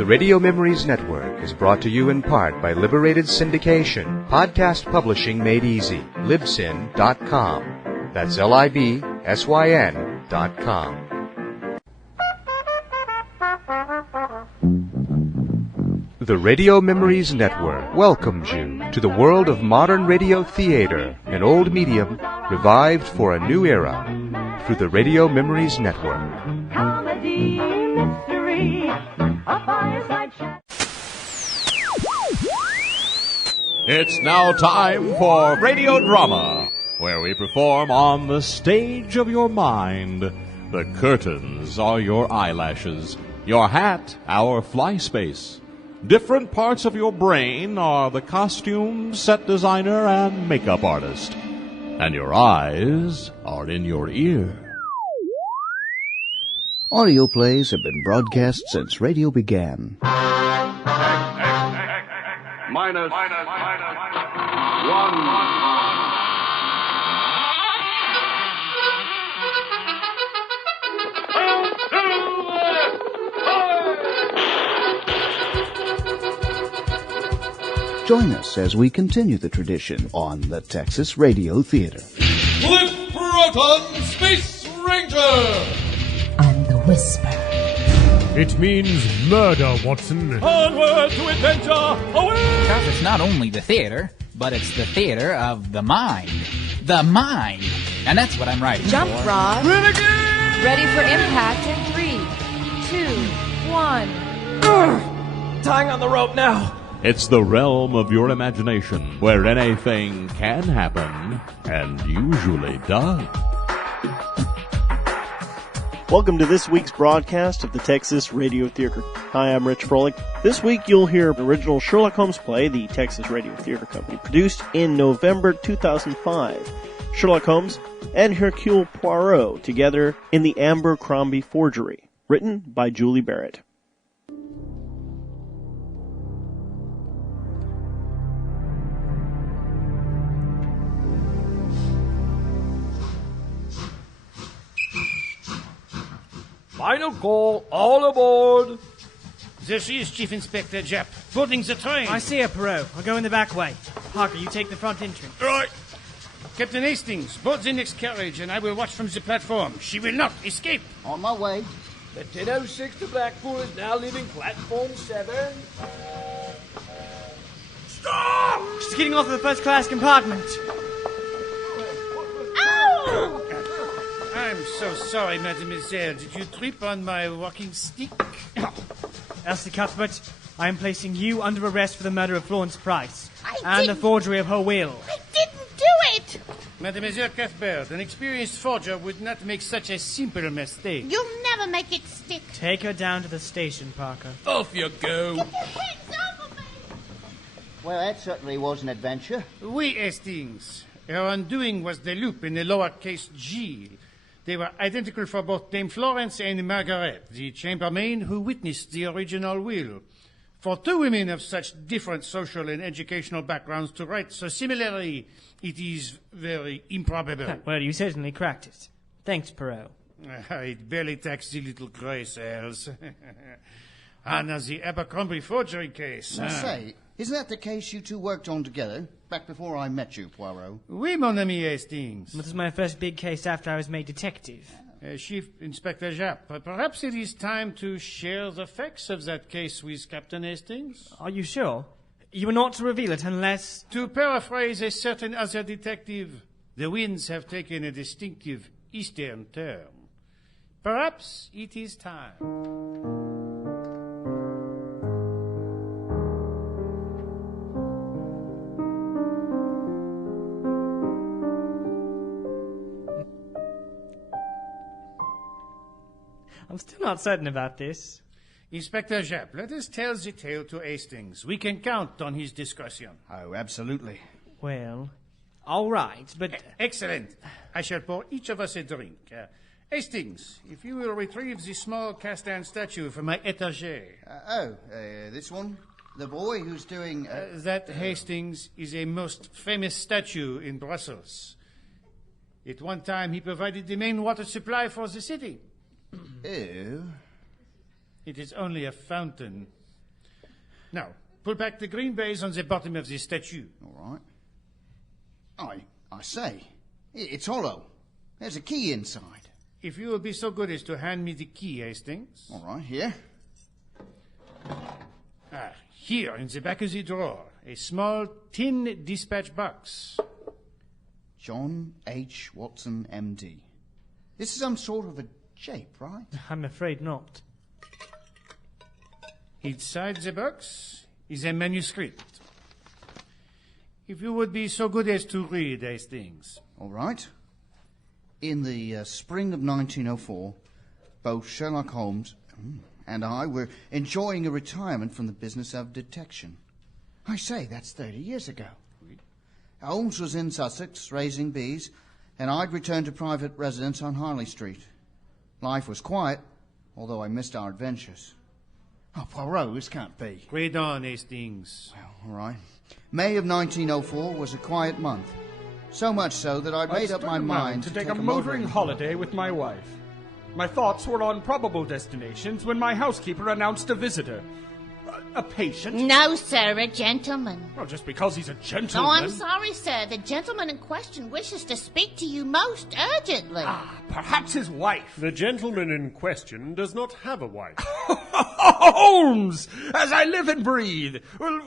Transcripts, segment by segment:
The Radio Memories Network is brought to you in part by Liberated Syndication, podcast publishing made easy, libsyn.com. That's libsyn.com. The Radio Memories Network welcomes you to the world of modern radio theater, an old medium revived for a new era through the Radio Memories Network. Comedy, mystery, a fireside chat. It's now time for radio drama, where we perform on the stage of your mind. The curtains are your eyelashes, your hat our fly space. Different parts of your brain are the costume, set designer, and makeup artist. And your eyes are in your ear. Audio plays have been broadcast since radio began. Minus 1. Join us as we continue the tradition on the Texas Radio Theater. Cliff Proton, Space Ranger! I'm the Whisper. It means murder, Watson. Onward to adventure, away! Because it's not only the theater, but it's the theater of the mind. The mind! And that's what I'm writing Jump, for. Rob. Renegade! Ready for impact in 3, 2, 1. Tying on the rope now. It's the realm of your imagination, where anything can happen, and usually does. Welcome to this week's broadcast of the Texas Radio Theater. Hi, I'm Rich Froelich. This week you'll hear the original Sherlock Holmes play the Texas Radio Theater Company produced in November 2005. Sherlock Holmes and Hercule Poirot together in the Ambercrombie Forgery, written by Julie Barrett. Final call, all aboard. There she is, Chief Inspector Japp, boarding the train. I see her, Perot. I'll go in the back way. Parker, you take the front entrance. Right. Captain Hastings, board the next carriage, and I will watch from the platform. She will not escape. On my way. The 1006 to Blackpool is now leaving platform 7. Stop! She's getting off of the first class compartment. Ow! I'm so sorry, mademoiselle. Did you trip on my walking stick? Elsie Cuthbert, I am placing you under arrest for the murder of Florence Price and the forgery of her will. I didn't do it! Mademoiselle Cuthbert, an experienced forger would not make such a simple mistake. You'll never make it stick. Take her down to the station, Parker. Off you go. Get your hands off of me! Well, that certainly was an adventure. Oui, Hastings. Her undoing was the loop in the lowercase g. They were identical for both Dame Florence and Margaret, the chambermaid who witnessed the original will. For two women of such different social and educational backgrounds to write so similarly, it is very improbable. Well, you certainly cracked it. Thanks, Perot. It barely takes the little grey cells. And now the Abercrombie forgery case. I say, isn't that the case you two worked on together, back before I met you, Poirot? Oui, mon ami Hastings. This is my first big case after I was made detective. Chief Inspector Japp, perhaps it is time to share the facts of that case with Captain Hastings? Are you sure? You are not to reveal it unless... To paraphrase a certain other detective, the winds have taken a distinctive eastern turn. Perhaps it is time. I'm still not certain about this. Inspector Japp, let us tell the tale to Hastings. We can count on his discretion. Oh, absolutely. Well, all right, but... Excellent. I shall pour each of us a drink. Hastings, if you will retrieve the small cast-iron statue from my étagère. This one? The boy who's doing... That, Hastings, is a most famous statue in Brussels. At one time, he provided the main water supply for the city. Ew. It is only a fountain. Now, pull back the green baize on the bottom of the statue. All right. I say, it's hollow. There's a key inside. If you will be so good as to hand me the key, Hastings. All right, here. Here, in the back of the drawer, a small tin dispatch box. John H. Watson, M.D. This is some sort of a shape, right? I'm afraid not. Inside the box is a manuscript. If you would be so good as to read these things. All right. In the spring of 1904, both Sherlock Holmes and I were enjoying a retirement from the business of detection. I say, that's 30 years ago. Holmes was in Sussex, raising bees, and I'd returned to private residence on Harley Street. Life was quiet, although I missed our adventures. Oh, Poirot, this can't be. Read on, Hastings. Well, all right. May of 1904 was a quiet month. So much so that I'd made up my mind to take a motoring holiday with my wife. My thoughts were on probable destinations when my housekeeper announced a visitor. A patient? No, sir, a gentleman. Well, just because he's a gentleman. Oh, I'm sorry, sir. The gentleman in question wishes to speak to you most urgently. Perhaps his wife. The gentleman in question does not have a wife. Holmes! As I live and breathe. Well,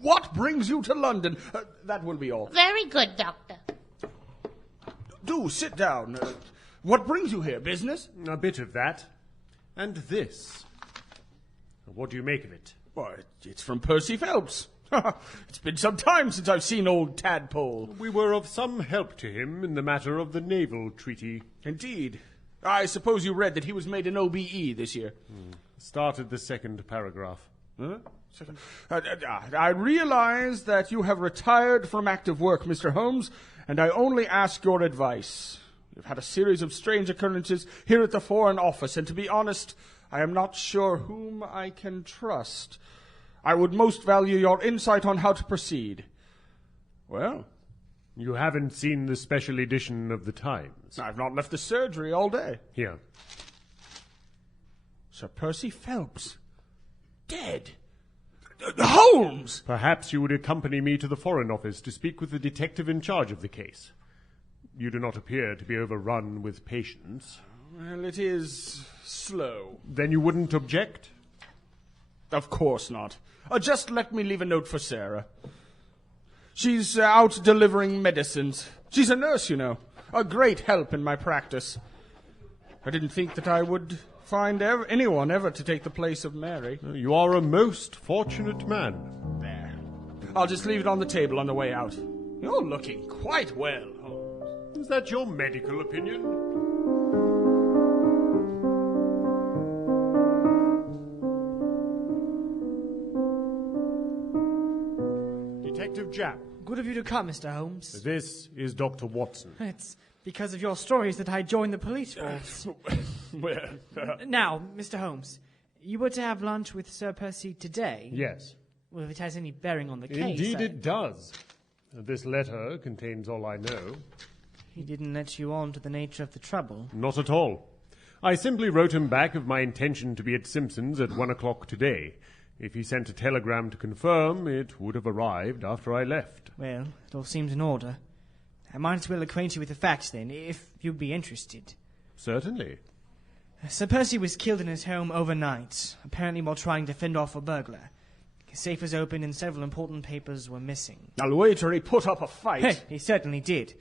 what brings you to London? That will be all. Very good, Doctor. Do sit down. What brings you here? Business? A bit of that. And this. What do you make of it? Why, it's from Percy Phelps. It's been some time since I've seen old Tadpole. We were of some help to him in the matter of the naval treaty. Indeed. I suppose you read that he was made an OBE this year. Started the second paragraph. Huh? I realize that you have retired from active work, Mr. Holmes, and I only ask your advice. We've had a series of strange occurrences here at the Foreign Office, and to be honest, I am not sure whom I can trust. I would most value your insight on how to proceed. Well? You haven't seen the special edition of the Times. I've not left the surgery all day. Here. Sir Percy Phelps. Dead. Holmes! Perhaps you would accompany me to the Foreign Office to speak with the detective in charge of the case. You do not appear to be overrun with patients. Well, it is slow. Then you wouldn't object? Of course not. Just let me leave a note for Sarah. She's out delivering medicines. She's a nurse, you know. A great help in my practice. I didn't think that I would find anyone ever to take the place of Mary. You are a most fortunate man. There. I'll just leave it on the table on the way out. You're looking quite well, Holmes. Is that your medical opinion? Detective Japp. Good of you to come, Mr. Holmes. This is Dr. Watson. It's because of your stories that I joined the police force. Now, Mr. Holmes, you were to have lunch with Sir Percy today? Yes. Well, if it has any bearing on the case... Indeed it does. This letter contains all I know. He didn't let you on to the nature of the trouble? Not at all. I simply wrote him back of my intention to be at Simpson's at 1 o'clock today. If he sent a telegram to confirm, it would have arrived after I left. Well, it all seems in order. I might as well acquaint you with the facts, then, if you'd be interested. Certainly. Sir Percy was killed in his home overnight, apparently while trying to fend off a burglar. His safe was open and several important papers were missing. I'll wager he put up a fight. He certainly did.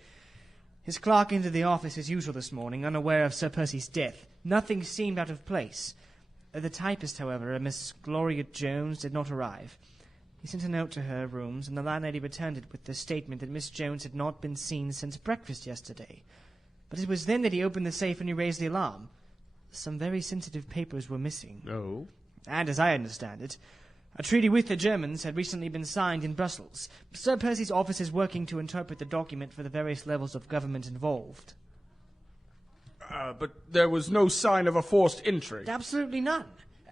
His clerk entered the office as usual this morning, unaware of Sir Percy's death. Nothing seemed out of place. The typist, however, a Miss Gloria Jones, did not arrive. He sent a note to her rooms, and the landlady returned it with the statement that Miss Jones had not been seen since breakfast yesterday. But it was then that he opened the safe and he raised the alarm. Some very sensitive papers were missing. Oh? And, as I understand it, a treaty with the Germans had recently been signed in Brussels. Sir Percy's office is working to interpret the document for the various levels of government involved. But there was no sign of a forced entry. Absolutely none.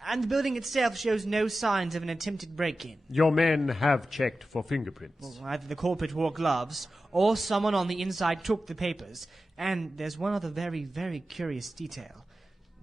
And the building itself shows no signs of an attempted break-in. Your men have checked for fingerprints. Well, either the culprit wore gloves, or someone on the inside took the papers. And there's one other very, very curious detail.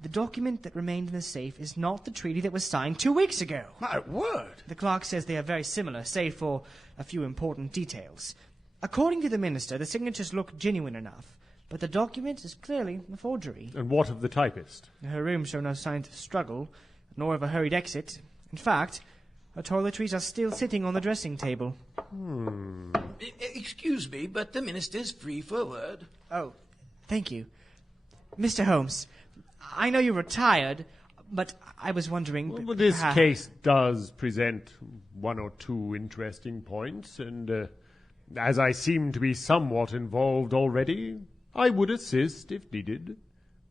The document that remained in the safe is not the treaty that was signed 2 weeks ago. My word! The clerk says they are very similar, save for a few important details. According to the minister, the signatures look genuine enough, but the document is clearly a forgery. And what of the typist? Her room show no signs of struggle, nor of a hurried exit. In fact, her toiletries are still sitting on the dressing table. Excuse me, but the minister's free for a word. Oh, thank you. Mr. Holmes, I know you're retired, but I was wondering... Well, this case does present one or two interesting points, and as I seem to be somewhat involved already, I would assist if needed.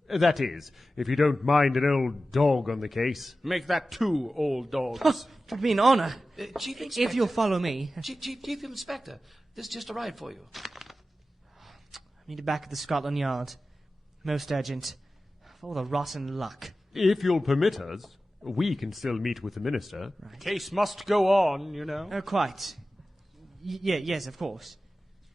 That is, if you don't mind an old dog on the case. Make that 2 old dogs. It would be an honor. Chief Inspector. If you'll follow me. Chief Inspector, this just arrived for you. I need it back at the Scotland Yard. Most urgent. For the rotten luck. If you'll permit us, we can still meet with the minister. Right. Case must go on, you know. Quite. Yes, of course.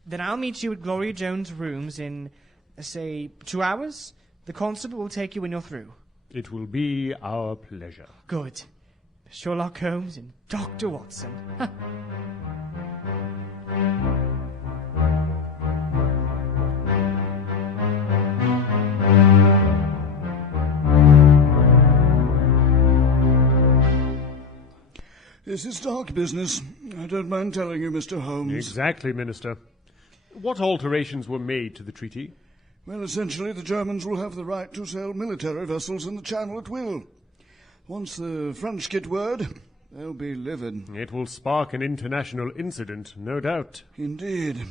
Then I'll meet you at Gloria Jones' rooms in, say, 2 hours. The constable will take you when you're through. It will be our pleasure. Good. Sherlock Holmes and Dr. Watson. This is dark business. I don't mind telling you, Mr. Holmes. Exactly, Minister. What alterations were made to the treaty? Well, essentially, the Germans will have the right to sail military vessels in the Channel at will. Once the French get word, they'll be livid. It will spark an international incident, no doubt. Indeed.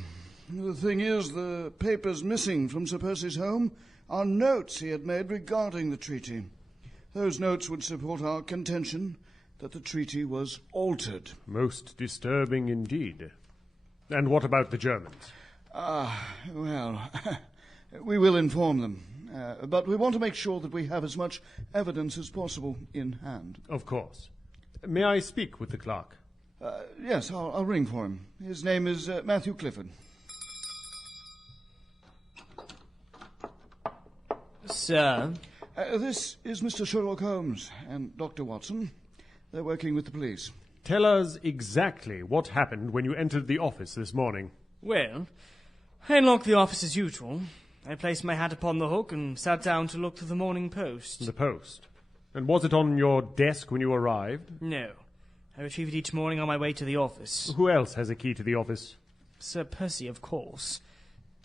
The thing is, the papers missing from Sir Percy's home are notes he had made regarding the treaty. Those notes would support our contention that the treaty was altered. Most disturbing indeed. And what about the Germans? Well, we will inform them. But we want to make sure that we have as much evidence as possible in hand. Of course. May I speak with the clerk? Yes, I'll ring for him. His name is Matthew Clifford. Sir? This is Mr. Sherlock Holmes and Dr. Watson. They're working with the police. Tell us exactly what happened when you entered the office this morning. Well, I unlocked the office as usual. I placed my hat upon the hook and sat down to look through the Morning Post. The Post? And was it on your desk when you arrived? No. I retrieve it each morning on my way to the office. Who else has a key to the office? Sir Percy, of course.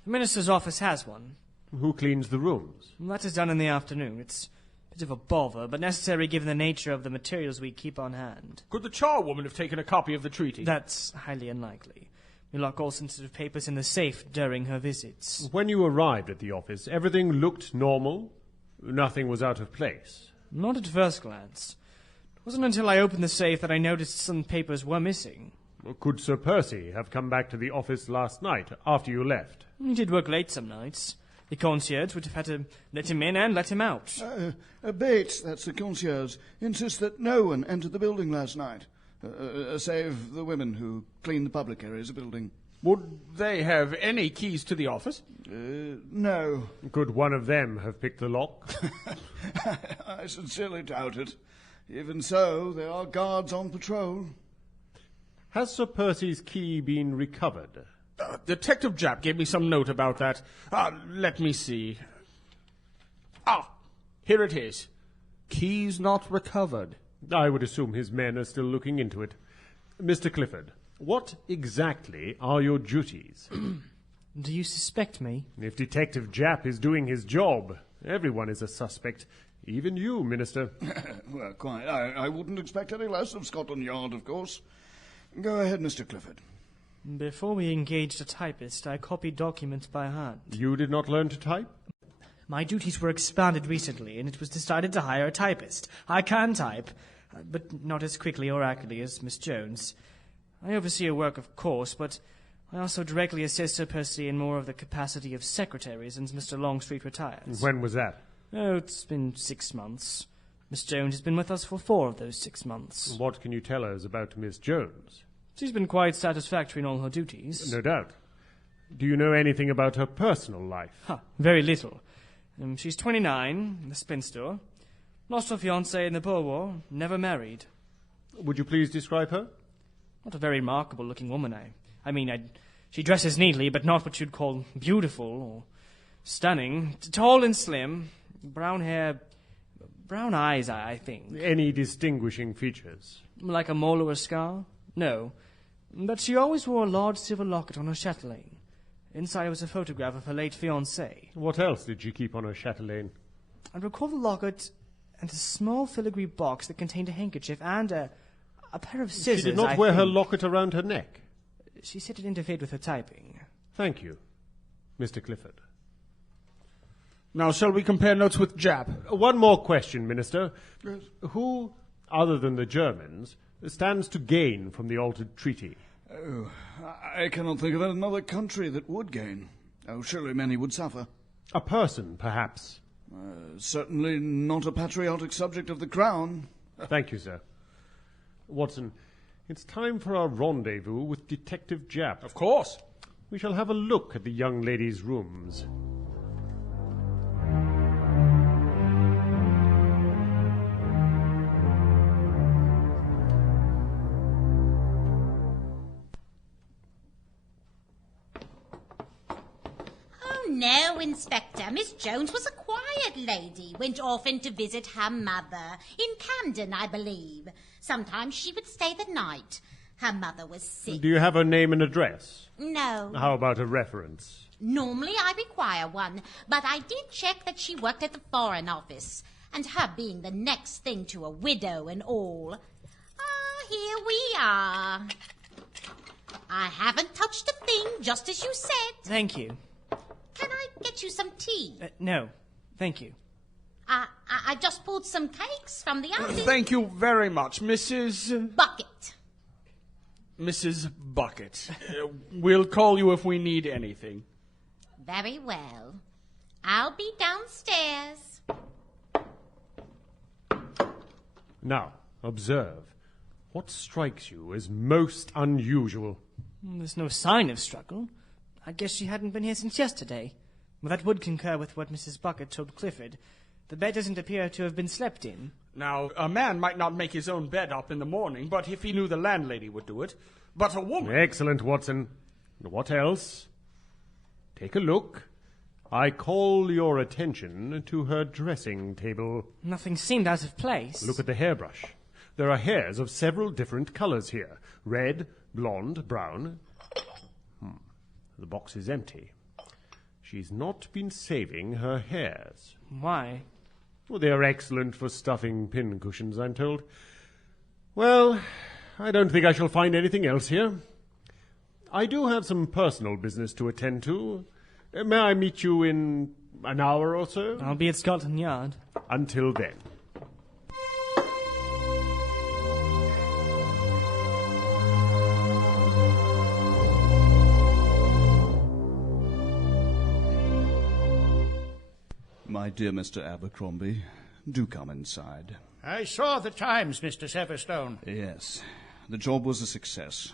The minister's office has one. Who cleans the rooms? That is done in the afternoon. It's a bit of a bother, but necessary given the nature of the materials we keep on hand. Could the charwoman have taken a copy of the treaty? That's highly unlikely. We lock all sensitive papers in the safe during her visits. When you arrived at the office, everything looked normal? Nothing was out of place? Not at first glance. It wasn't until I opened the safe that I noticed some papers were missing. Could Sir Percy have come back to the office last night, after you left? He did work late some nights. The concierge would have had to let him in and let him out. Bates, that's the concierge, insists that no one entered the building last night, save the women who clean the public areas of the building. Would they have any keys to the office? No. Could one of them have picked the lock? I sincerely doubt it. Even so, there are guards on patrol. Has Sir Percy's key been recovered? Detective Japp gave me some note about that. Let me see. Here it is. Keys not recovered. I would assume his men are still looking into it. Mr. Clifford, what exactly are your duties? Do you suspect me? If Detective Japp is doing his job, everyone is a suspect. Even you, Minister. Well, quite. I wouldn't expect any less of Scotland Yard, of course. Go ahead, Mr. Clifford. Before we engaged a typist, I copied documents by hand. You did not learn to type? My duties were expanded recently, and it was decided to hire a typist. I can type, but not as quickly or accurately as Miss Jones. I oversee her work, of course, but I also directly assist Sir Percy in more of the capacity of secretary since Mr. Longstreet retires. When was that? Oh, it's been 6 months. Miss Jones has been with us for 4 of those 6 months. What can you tell us about Miss Jones? She's been quite satisfactory in all her duties. No doubt. Do you know anything about her personal life? Very little. She's 29, a spinster. Lost her fiancé in the Boer War, never married. Would you please describe her? Not a very remarkable-looking woman. She dresses neatly, but not what you'd call beautiful or stunning. Tall and slim, brown hair, brown eyes, I think. Any distinguishing features? Like a mole or a scar? No. But she always wore a large silver locket on her chatelaine. Inside was a photograph of her late fiancé. What else did she keep on her chatelaine? I recall the locket and a small filigree box that contained a handkerchief and a pair of scissors. She did not wear her locket around her neck? She said it interfered with her typing. Thank you, Mr. Clifford. Now, shall we compare notes with Jap? One more question, Minister. Yes. Who, other than the Germans, stands to gain from the altered treaty? Oh, I cannot think of another country that would gain. Oh, surely many would suffer. A person, perhaps? Certainly not a patriotic subject of the Crown. Thank you, sir. Watson, it's time for our rendezvous with Detective Jap. Of course. We shall have a look at the young lady's rooms. No, Inspector. Miss Jones was a quiet lady. Went often to visit her mother. In Camden, I believe. Sometimes she would stay the night. Her mother was sick. Do you have her name and address? No. How about a reference? Normally I require one, but I did check that she worked at the Foreign Office. And her being the next thing to a widow and all. Here we are. I haven't touched a thing, just as you said. Thank you. Can I get you some tea? No, thank you. I just pulled some cakes from the oven. Thank you very much, Mrs. Bucket. Mrs. Bucket. We'll call you if we need anything. Very well. I'll be downstairs. Now, observe. What strikes you as most unusual? There's no sign of struggle. I guess she hadn't been here since yesterday. Well, that would concur with what Mrs. Bucket told Clifford. The bed doesn't appear to have been slept in. Now, a man might not make his own bed up in the morning, but if he knew the landlady would do it. But a woman... Excellent, Watson. What else? Take a look. I call your attention to her dressing table. Nothing seemed out of place. Look at the hairbrush. There are hairs of several different colours here. Red, blonde, brown... The box is empty. She's not been saving her hairs. Why? Well, they are excellent for stuffing pincushions, I'm told. Well, I don't think I shall find anything else here. I do have some personal business to attend to. May I meet you in an hour or so? I'll be at Scotland Yard. Until then. My dear Mr. Abercrombie, do come inside. I saw the Times, Mr. Severstone. Yes, the job was a success.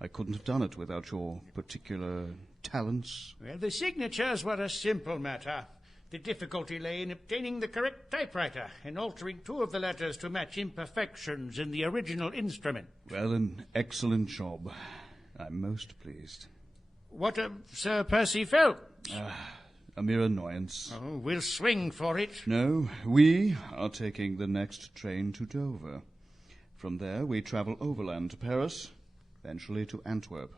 I couldn't have done it without your particular talents. Well, the signatures were a simple matter. The difficulty lay in obtaining the correct typewriter and altering two of the letters to match imperfections in the original instrument. Well, an excellent job. I'm most pleased. What of Sir Percy Phelps? A mere annoyance. Oh, we'll swing for it. No, we are taking the next train to Dover. From there, we travel overland to Paris, eventually to Antwerp,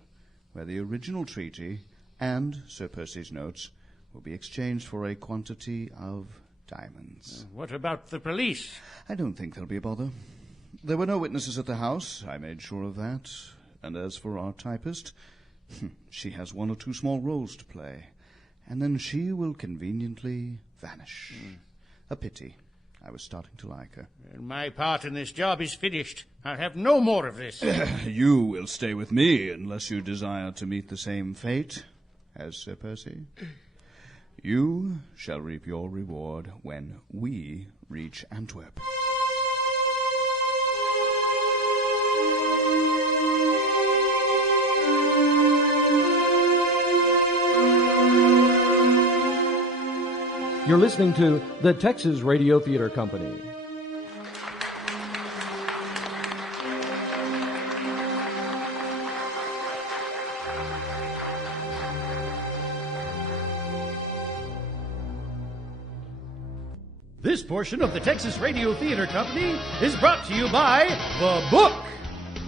where the original treaty and Sir Percy's notes will be exchanged for a quantity of diamonds. What about the police? I don't think there'll be a bother. There were no witnesses at the house. I made sure of that. And as for our typist, she has one or two small roles to play. And then she will conveniently vanish. A pity. I was starting to like her. Well, my part in this job is finished. I'll have no more of this. You will stay with me unless you desire to meet the same fate as Sir Percy. You shall reap your reward when we reach Antwerp. You're listening to the Texas Radio Theater Company. This portion of the Texas Radio Theater Company is brought to you by The Book.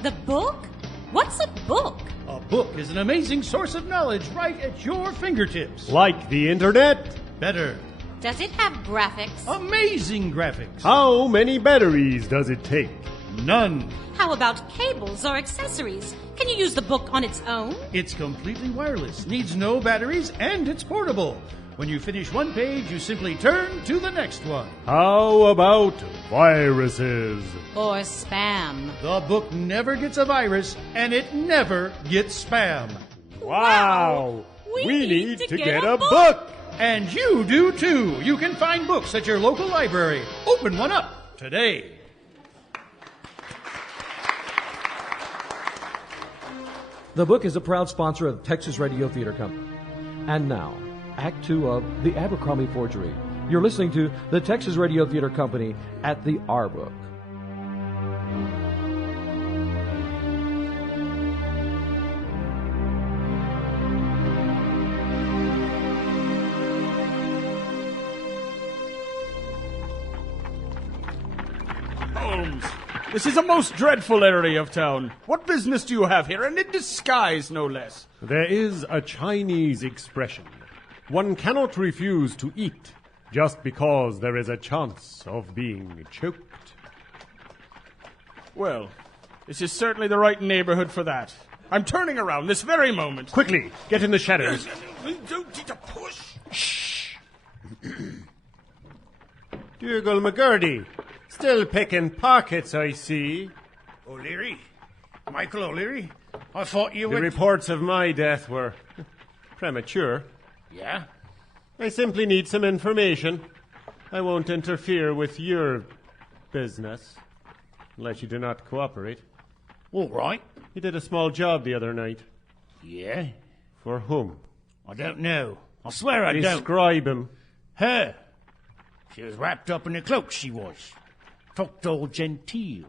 The book? What's a book? A book is an amazing source of knowledge right at your fingertips. Like the internet? Better. Does it have graphics? Amazing graphics. How many batteries does it take? None. How about cables or accessories? Can you use the book on its own? It's completely wireless, needs no batteries, and it's portable. When you finish one page, you simply turn to the next one. How about viruses? Or spam? The book never gets a virus, and it never gets spam. Wow! We need to get a book! And you do too. You can find books at your local library. Open one up today. The Book is a proud sponsor of Texas Radio Theater Company. And now, Act 2 of The Abercrombie Forgery. You're listening to the Texas Radio Theater Company at the R Book. Holmes, this is a most dreadful area of town. What business do you have here, and in disguise, no less? There is a Chinese expression. One cannot refuse to eat just because there is a chance of being choked. Well, this is certainly the right neighborhood for that. I'm turning around this very moment. Quickly, get in the shadows. Don't need to push. Shh. Dougal McGurdy, still picking pockets, I see. O'Leary? Michael O'Leary? I thought you The were... reports of my death were premature. Yeah? I simply need some information. I won't interfere with your business, unless you do not cooperate. All right. You did a small job the other night. Yeah? For whom? I don't know. I swear I don't. Describe him. Her. She was wrapped up in a cloak, she was. Talked all genteel.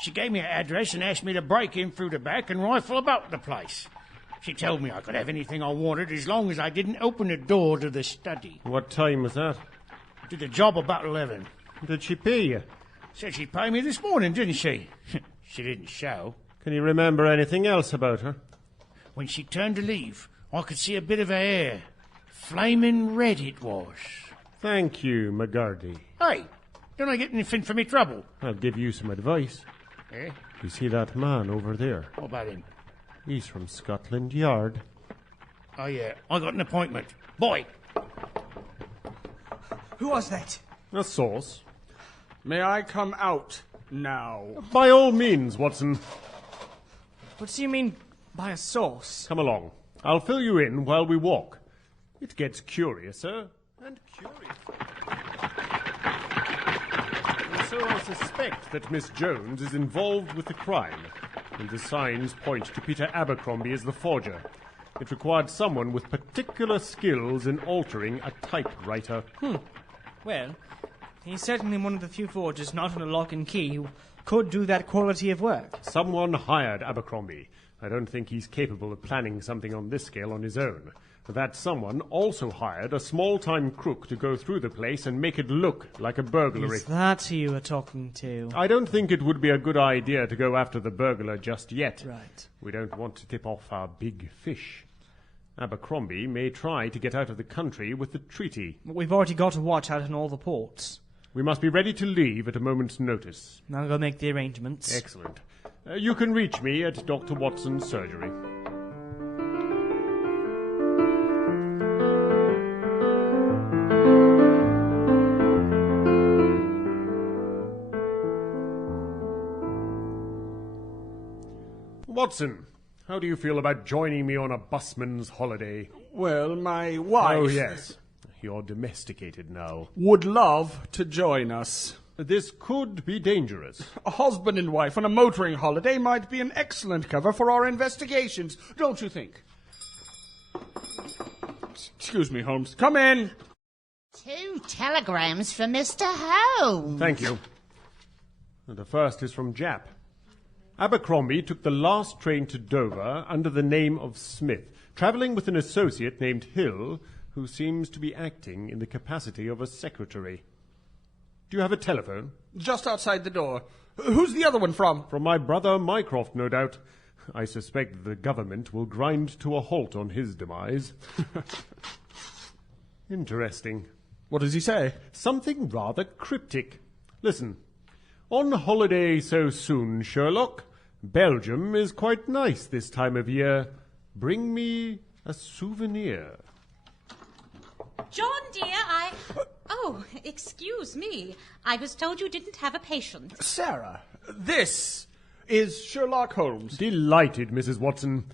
She gave me her address and asked me to break in through the back and rifle about the place. She told me I could have anything I wanted as long as I didn't open the door to the study. What time was that? Did the job about 11. Did she pay you? Said she'd pay me this morning, didn't she? She didn't show. Can you remember anything else about her? When she turned to leave, I could see a bit of her hair. Flaming red it was. Thank you, McGurdy. Hey, don't I get anything for me trouble? I'll give you some advice. Eh? You see that man over there? What about him? He's from Scotland Yard. Oh, yeah. I got an appointment. Boy! Who was that? A sauce. May I come out now? By all means, Watson. What do you mean by a source? Come along. I'll fill you in while we walk. It gets curiouser and curiouser. And so I suspect that Miss Jones is involved with the crime, and the signs point to Peter Abercrombie as the forger. It required someone with particular skills in altering a typewriter. Well, he's certainly one of the few forgers not on a lock and key who could do that quality of work. Someone hired Abercrombie. I don't think he's capable of planning something on this scale on his own. That someone also hired a small-time crook to go through the place and make it look like a burglary. Is that who you were talking to? I don't think it would be a good idea to go after the burglar just yet. Right. We don't want to tip off our big fish. Abercrombie may try to get out of the country with the treaty. But we've already got a watch out in all the ports. We must be ready to leave at a moment's notice. I'll go make the arrangements. Excellent. You can reach me at Dr. Watson's surgery. Watson, how do you feel about joining me on a busman's holiday? Well, my wife... Oh, yes. You're domesticated now. ...would love to join us. This could be dangerous. A husband and wife on a motoring holiday might be an excellent cover for our investigations, don't you think? Excuse me, Holmes. Come in. 2 telegrams for Mr. Holmes. Thank you. The first is from Jap. Abercrombie took the last train to Dover under the name of Smith, travelling with an associate named Hill, who seems to be acting in the capacity of a secretary. Do you have a telephone? Just outside the door. Who's the other one from? From my brother Mycroft, no doubt. I suspect the government will grind to a halt on his demise. Interesting. What does he say? Something rather cryptic. Listen. On holiday so soon, Sherlock. Belgium is quite nice this time of year. Bring me a souvenir. John, dear, Oh, excuse me. I was told you didn't have a patient. Sarah, this is Sherlock Holmes. Delighted, Mrs. Watson.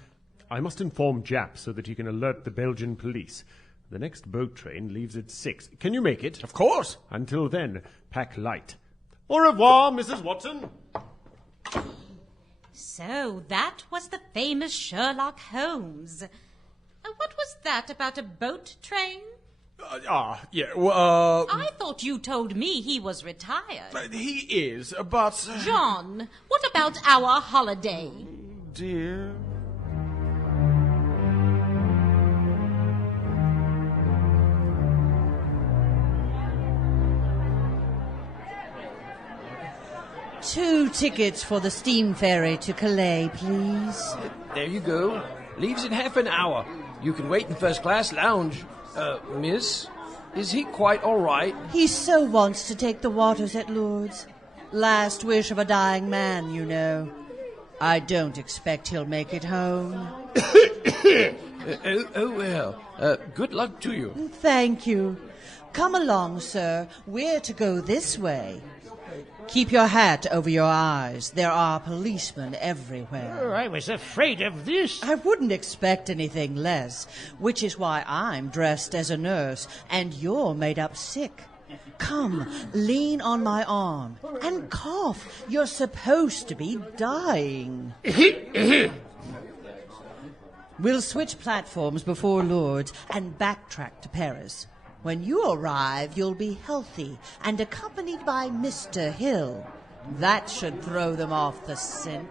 I must inform Jap so that he can alert the Belgian police. The next boat train leaves at 6. Can you make it? Of course. Until then, pack light. Au revoir, Mrs. Watson. So that was the famous Sherlock Holmes. What was that about a boat train? Yeah, well, I thought you told me he was retired. He is, but... John, what about our holiday? Dear... Two tickets for the steam ferry to Calais, please. There you go. Leaves in half an hour. You can wait in first class lounge. Miss, is he quite all right? He so wants to take the waters at Lourdes. Last wish of a dying man, you know. I don't expect he'll make it home. Well. Good luck to you. Thank you. Come along, sir. We're to go this way. Keep your hat over your eyes. There are policemen everywhere. Oh, I was afraid of this. I wouldn't expect anything less, which is why I'm dressed as a nurse and you're made up sick. Come, lean on my arm and cough. You're supposed to be dying. We'll switch platforms before Lourdes and backtrack to Paris. When you arrive, you'll be healthy and accompanied by Mr. Hill. That should throw them off the scent.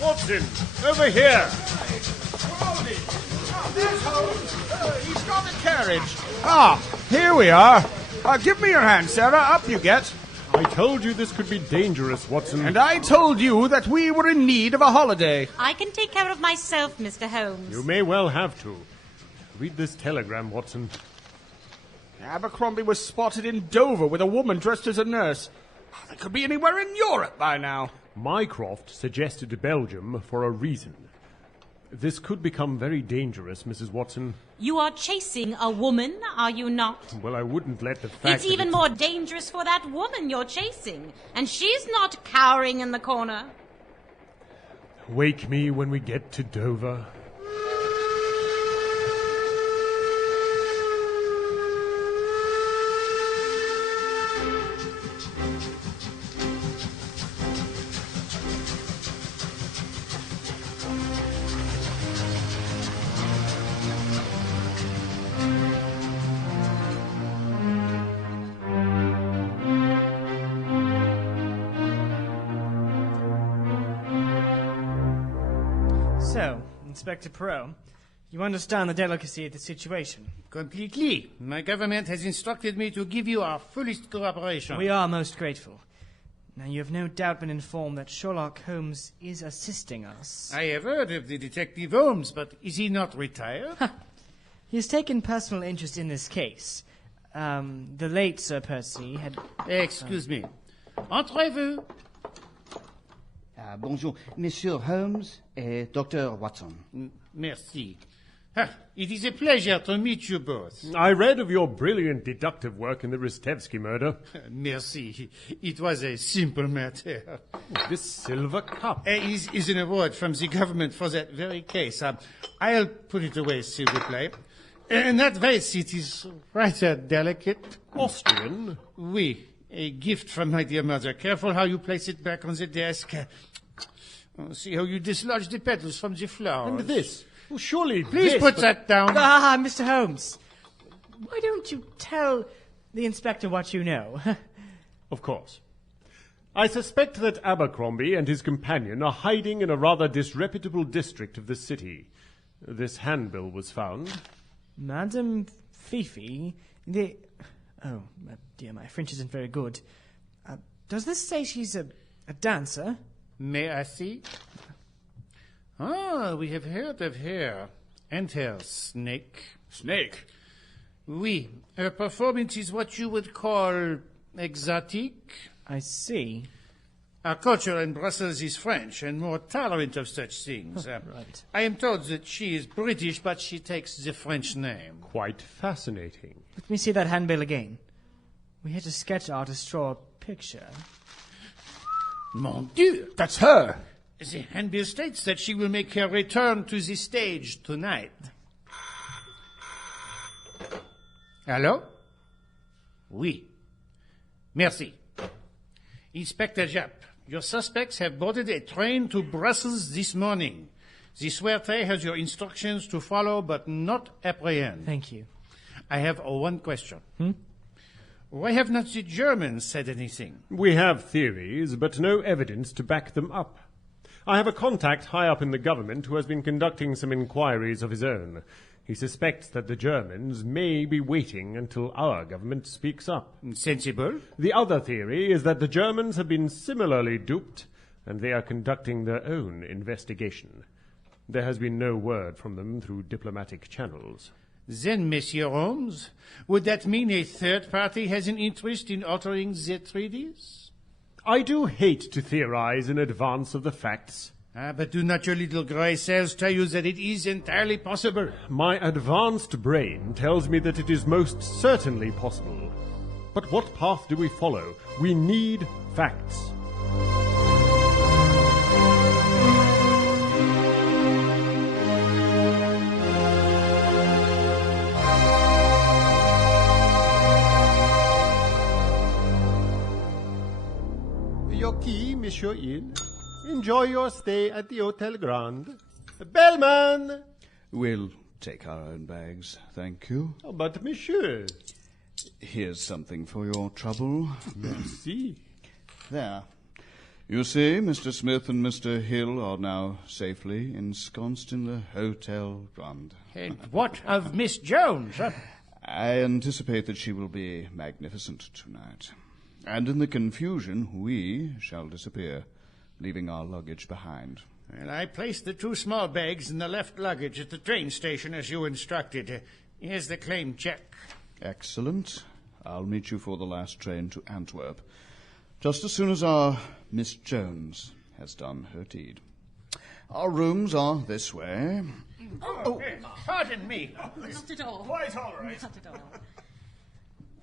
Watson, over here. There's Holmes. He's got a carriage. Here we are. Give me your hand, Sarah. Up you get. I told you this could be dangerous, Watson. And I told you that we were in need of a holiday. I can take care of myself, Mr. Holmes. You may well have to. Read this telegram, Watson. Abercrombie was spotted in Dover with a woman dressed as a nurse. They could be anywhere in Europe by now. Mycroft suggested Belgium for a reason. This could become very dangerous, Mrs. Watson. You are chasing a woman, are you not? Well, I wouldn't let the fact It's even more dangerous for that woman you're chasing. And she's not cowering in the corner. Wake me when we get to Dover. So, Inspector Perot, you understand the delicacy of the situation? Completely. My government has instructed me to give you our fullest cooperation. We are most grateful. Now, you have no doubt been informed that Sherlock Holmes is assisting us. I have heard of the Detective Holmes, but is he not retired? He has taken personal interest in this case. The late Sir Percy had... Excuse me. Entrez-vous. Bonjour, Monsieur Holmes et Dr. Watson. Merci. It is a pleasure to meet you both. I read of your brilliant deductive work in the Ristevsky murder. Merci. It was a simple matter. This silver cup is an award from the government for that very case. I'll put it away, s'il vous plaît. In that vase, it is rather delicate. Austrian? Oui. A gift from my dear mother. Careful how you place it back on the desk. See how you dislodge the petals from the flowers. And this? Well, surely Please this, put but- that down. Ah, Mr. Holmes. Why don't you tell the inspector what you know? Of course. I suspect that Abercrombie and his companion are hiding in a rather disreputable district of the city. This handbill was found. Madame Fifi, Oh, dear, my French isn't very good. Does this say she's a dancer? May I see? Ah, we have heard of her. And her snake. Snake? Oui. Her performance is what you would call exotic. I see. Our culture in Brussels is French and more tolerant of such things. Right. I am told that she is British, but she takes the French name. Quite fascinating. Let me see that handbill again. We had a sketch artist draw a picture. Mon Dieu! That's her! The handbill states that she will make her return to the stage tonight. Hello? Oui. Merci. Inspector Japp, your suspects have boarded a train to Brussels this morning. The Suerte has your instructions to follow but not apprehend. Thank you. I have one question. Why have not the Germans said anything? We have theories, but no evidence to back them up. I have a contact high up in the government who has been conducting some inquiries of his own. He suspects that the Germans may be waiting until our government speaks up. Sensible. The other theory is that the Germans have been similarly duped, and they are conducting their own investigation. There has been no word from them through diplomatic channels. Then, Monsieur Holmes, would that mean a third party has an interest in altering the treaties? I do hate to theorize in advance of the facts. But do not your little grey cells tell you that it is entirely possible? My advanced brain tells me that it is most certainly possible. But what path do we follow? We need facts. Your key, Monsieur Hill. Enjoy your stay at the Hotel Grand. Bellman! We'll take our own bags, thank you. Oh, but monsieur... Here's something for your trouble. Merci. There. You see, Mr. Smith and Mr. Hill are now safely ensconced in the Hotel Grand. And what of Miss Jones? I anticipate that she will be magnificent tonight. And in the confusion, we shall disappear, leaving our luggage behind. Well, I placed the two small bags in the left luggage at the train station as you instructed. Here's the claim check. Excellent. I'll meet you for the last train to Antwerp, just as soon as our Miss Jones has done her deed. Our rooms are this way. Oh, pardon me. Not at all. Quite all right. Not at all.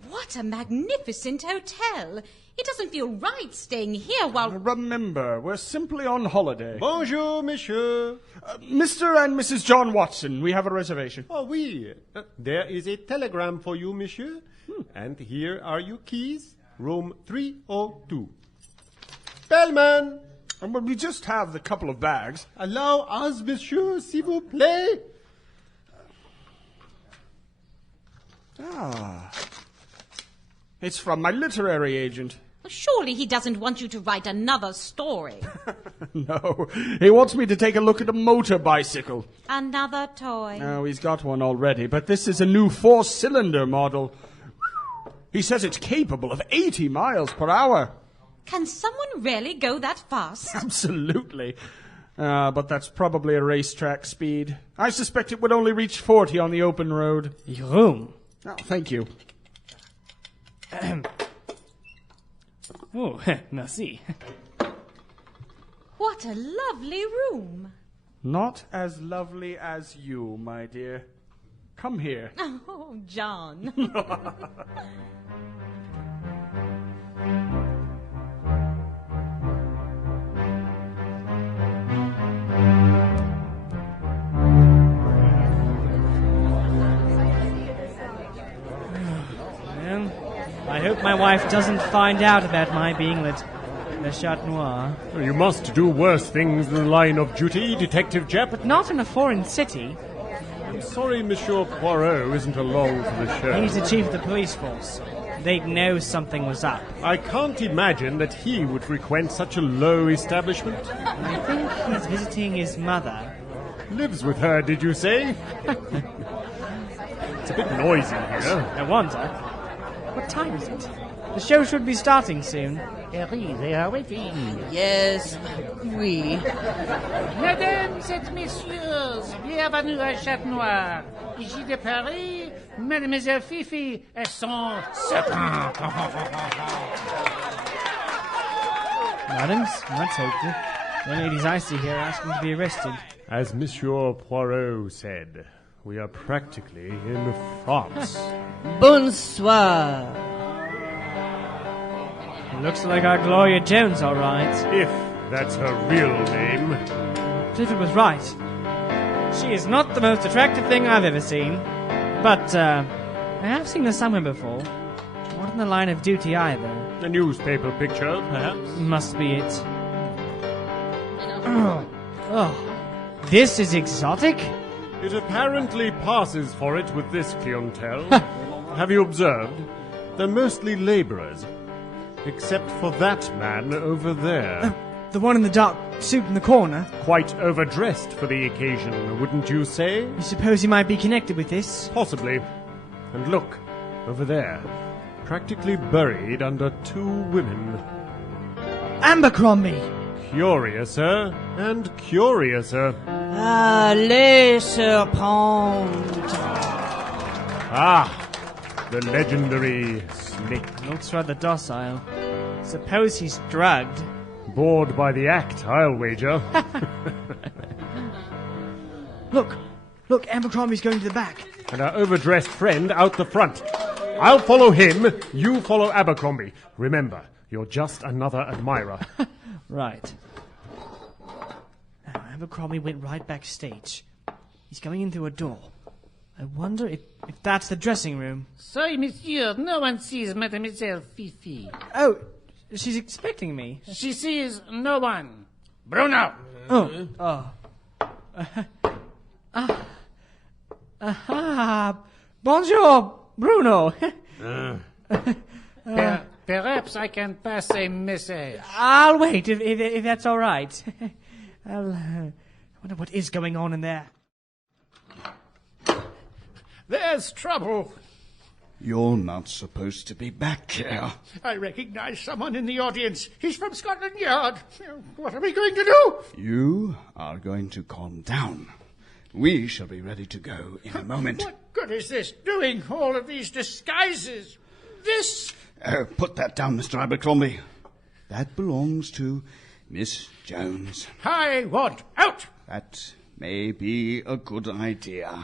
What a magnificent hotel. It doesn't feel right staying here while... Remember, we're simply on holiday. Bonjour, monsieur. Mr. and Mrs. John Watson, we have a reservation. Oh, oui. There is a telegram for you, monsieur. And here are your keys. Room 302. Bellman! Well, we just have the couple of bags. Allow us, monsieur, s'il vous plaît. Ah. It's from my literary agent. Surely he doesn't want you to write another story. No, he wants me to take a look at a motor bicycle. Another toy. Oh, he's got one already, but this is a new 4-cylinder model. He says it's capable of 80 miles per hour. Can someone really go that fast? Absolutely. But that's probably a racetrack speed. I suspect it would only reach 40 on the open road. Room. Oh, thank you. Oh, merci. What a lovely room. Not as lovely as you, my dear. Come here. Oh, John. I hope my wife doesn't find out about my being Le Chat Noir. You must do worse things than the line of duty, Detective Jap. But not in a foreign city. I'm sorry Monsieur Poirot isn't along for the show. He's the chief of the police force. They'd know something was up. I can't imagine that he would frequent such a low establishment. I think he's visiting his mother. Lives with her, did you say? It's a bit noisy here. I wonder. What time is it? The show should be starting soon. Harry, they are waiting. Yes, oui. Mesdames et messieurs, bienvenue à Chat Noir. Ici de Paris, Mademoiselle Fifi et son serpent. Madams, let's hope the young ladies I see here asking to be arrested. As Monsieur Poirot said, we are practically in France. Bonsoir. Looks like our Gloria Jones, all right. If that's her real name. Clifford was right. She is not the most attractive thing I've ever seen. But, I have seen her somewhere before. Not in the line of duty either. A newspaper picture, perhaps? Must be it. Oh, this is exotic? It apparently passes for it with this clientele. Have you observed? They're mostly labourers. Except for that man over there. The one in the dark suit in the corner? Quite overdressed for the occasion, wouldn't you say? You suppose he might be connected with this? Possibly. And look, over there. Practically buried under two women. Ambercrombie! Curiouser and curiouser. Ah, les serpents. Ah, the legendary snake. Looks rather docile. Suppose he's drugged. Bored by the act, I'll wager. Look, Abercrombie's going to the back. And our overdressed friend out the front. I'll follow him, you follow Abercrombie. Remember, you're just another admirer. Right. Now, Abercrombie went right backstage. He's going in through a door. I wonder if that's the dressing room. Sorry, monsieur, no one sees Mademoiselle Fifi. Oh, she's expecting me. She sees no one. Bruno! Bonjour, Bruno. Perhaps I can pass a message. I'll wait, if that's all right. I wonder what is going on in there. There's trouble. You're not supposed to be back here. I recognize someone in the audience. He's from Scotland Yard. What are we going to do? You are going to calm down. We shall be ready to go in a moment. What good is this doing all of these disguises? This... Put that down, Mr. Abercrombie. That belongs to Miss Jones. I want out! That may be a good idea.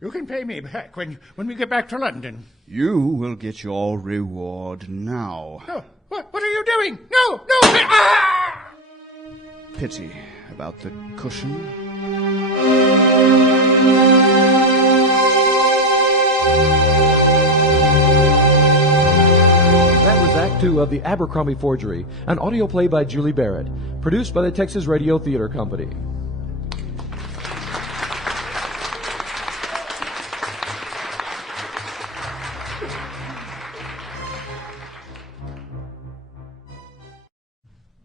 You can pay me back when we get back to London. You will get your reward now. No, what are you doing? No! Ah! Pity about the cushion. That was Act 2 of The Abercrombie Forgery, an audio play by Julie Barrett, produced by the Texas Radio Theater Company.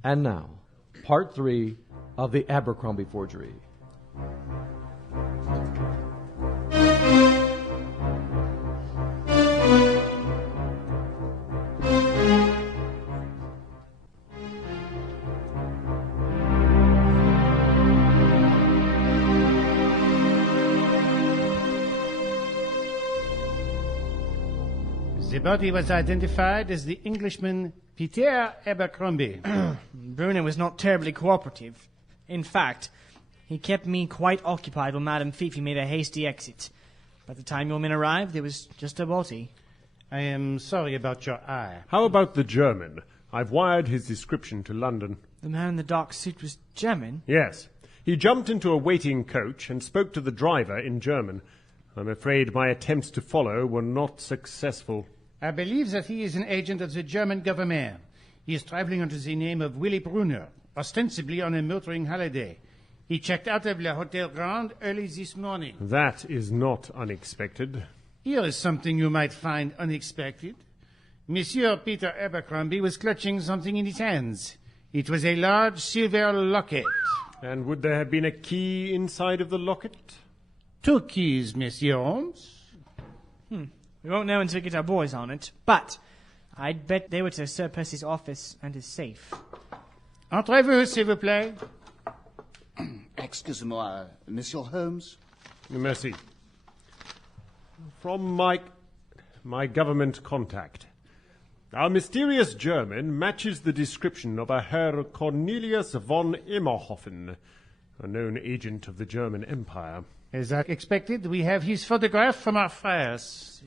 And now, Part 3 of The Abercrombie Forgery. The body was identified as the Englishman Peter Abercrombie. Bruno was not terribly cooperative. In fact, he kept me quite occupied while Madame Fifi made a hasty exit. By the time your men arrived, there was just a body. I am sorry about your eye. How about the German? I've wired his description to London. The man in the dark suit was German? Yes. He jumped into a waiting coach and spoke to the driver in German. I'm afraid my attempts to follow were not successful. I believe that he is an agent of the German government. He is traveling under the name of Willy Brunner, ostensibly on a motoring holiday. He checked out of the Hotel Grand early this morning. That is not unexpected. Here is something you might find unexpected. Monsieur Peter Abercrombie was clutching something in his hands. It was a large silver locket. And would there have been a key inside of the locket? 2 keys, Monsieur Holmes. We won't know until we get our boys on it, but I'd bet they were to Sir Percy's office and his safe. Entrez-vous, s'il vous plaît. Excusez-moi, Monsieur Holmes? Merci. From my government contact. Our mysterious German matches the description of a Herr Cornelius von Immerhoffen, a known agent of the German Empire. As that expected, we have his photograph from our files.